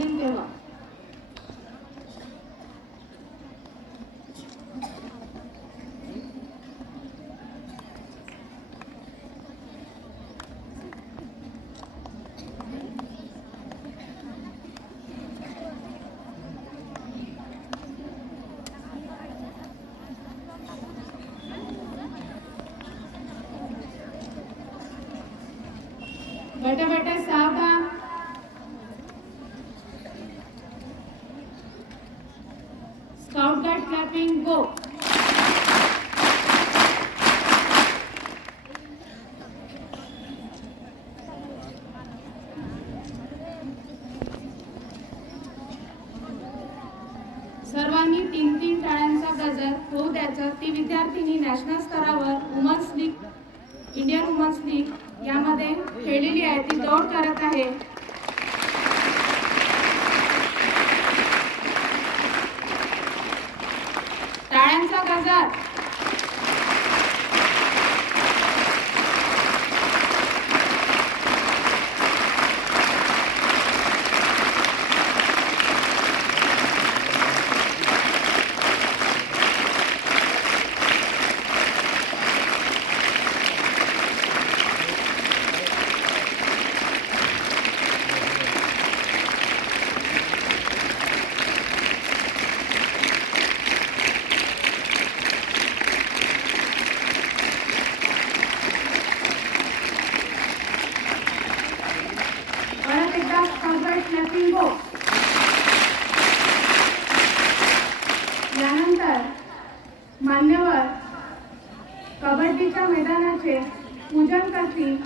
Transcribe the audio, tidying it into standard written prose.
दिन तेव्हा बेटा बेटा सावधान। स्काउट गार्ड क्लॅपिंग गो। सर्वांनी 3-3 टाळ्यांचा गजर होऊ द्यायचा। ती विद्यार्थिनी नॅशनल स्तरावर women's league, Indian women's league यामध्ये खेळलेली आहे। ती दौड करत आहे। टाळ्यांचा गजर। यानंतर मान्यवर कबड्डीच्या मैदानाचे पूजन करतील।